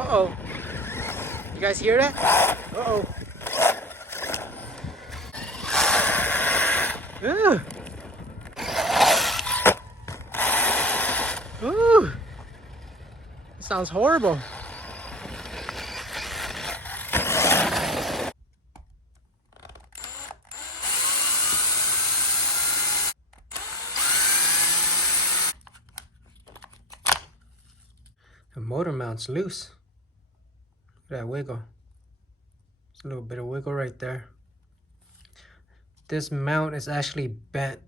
Uh-oh. You guys hear that? Uh-oh. Ooh. Ooh. It sounds horrible. The motor mount's loose. Look at that wiggle. There's a little bit of wiggle right there. This mount is actually bent.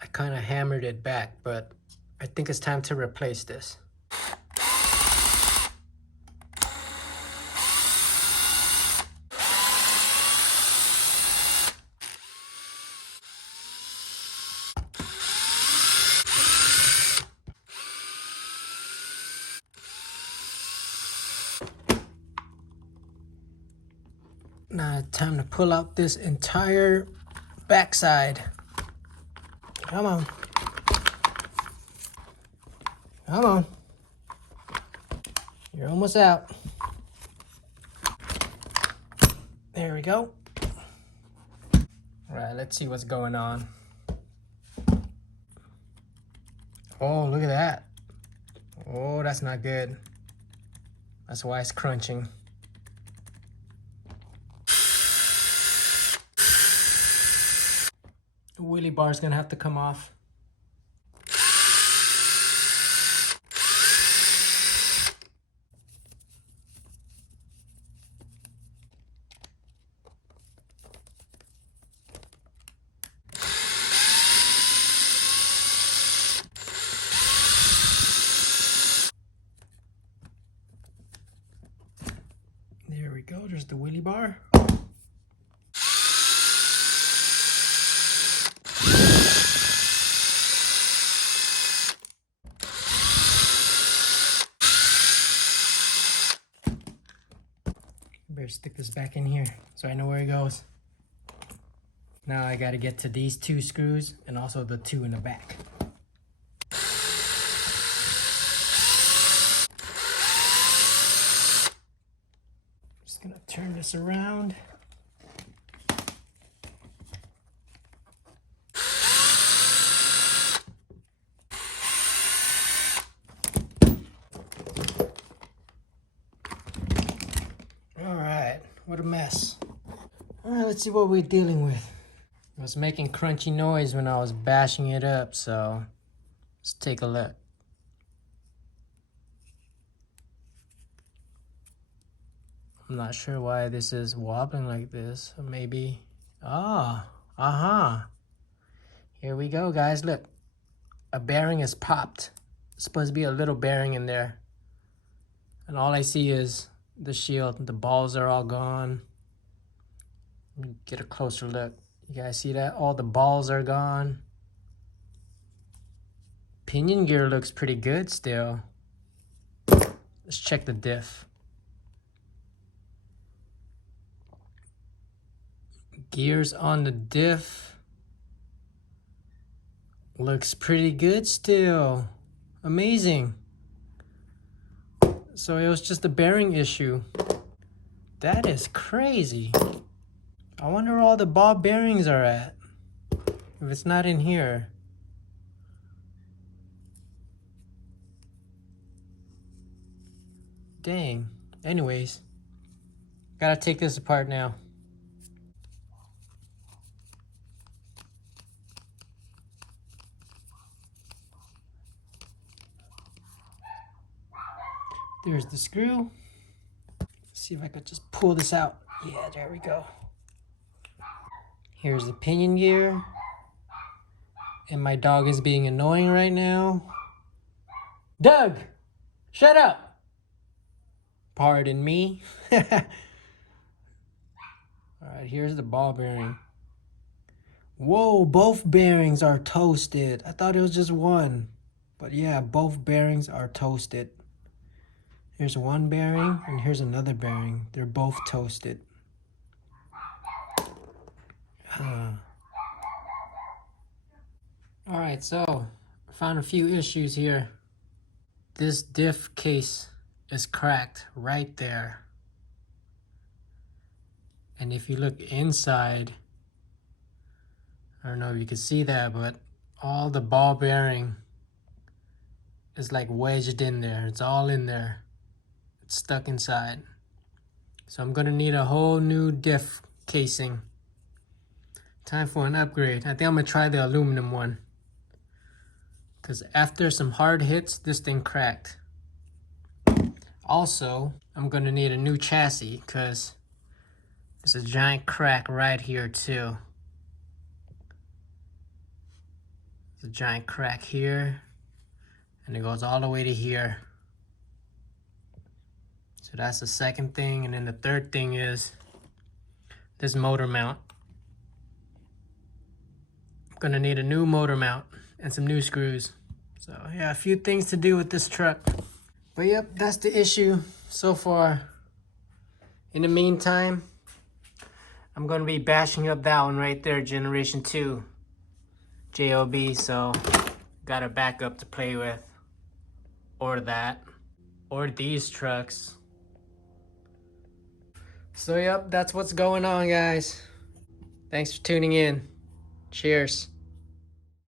I kind of hammered it back, but I think it's time to replace this. Now it's time to pull out this entire backside. Come on. Come on. You're almost out. There we go. All right, let's see what's going on. Oh, look at that. Oh, that's not good. That's why it's crunching. The wheelie bar is gonna have to come off. There we go, there's the wheelie bar. Better stick this back in here so I know where it goes. Now I gotta get to these two screws and also the two in the back. Just gonna turn this around. Alright, what a mess. Alright, let's see what we're dealing with. It was making crunchy noise when I was bashing it up, so let's take a look. I'm not sure why this is wobbling like this. Maybe, here we go, guys, look. A bearing is popped. It's supposed to be a little bearing in there. And all I see is the shield. The balls are all gone. Let me get a closer look. You guys see that? All the balls are gone. Pinion gear looks pretty good still. Let's check the diff. Gears on the diff looks pretty good still. Amazing. So it was just a bearing issue. That is crazy. I wonder where all the ball bearings are at. If it's not in here. Dang. Anyways, gotta take this apart now. There's the screw. Let's see if I could just pull this out. Yeah, there we go. Here's the pinion gear. And my dog is being annoying right now. Doug! Shut up! Pardon me. Alright, here's the ball bearing. Whoa, both bearings are toasted. I thought it was just one. But yeah, both bearings are toasted. Here's one bearing and here's another bearing. They're both toasted. Alright, so I found a few issues here. This diff case is cracked right there. And if you look inside, I don't know if you can see that, but all the ball bearing is like wedged in there. It's all in there. It's stuck inside. So I'm gonna need a whole new diff casing. Time for an upgrade. I think I'm gonna try the aluminum one, because after some hard hits, this thing cracked. Also, I'm gonna need a new chassis because there's a giant crack right here too. There's a giant crack here, and it goes all the way to here. So that's the second thing, and then the third thing is this motor mount. I'm gonna need a new motor mount and some new screws. So yeah, a few things to do with this truck. But yep, that's the issue so far. In the meantime, I'm gonna be bashing up that one right there, Generation 2 JLB, so got a backup to play with. Or that. Or these trucks. So yep, that's what's going on, guys. Thanks for tuning in. Cheers.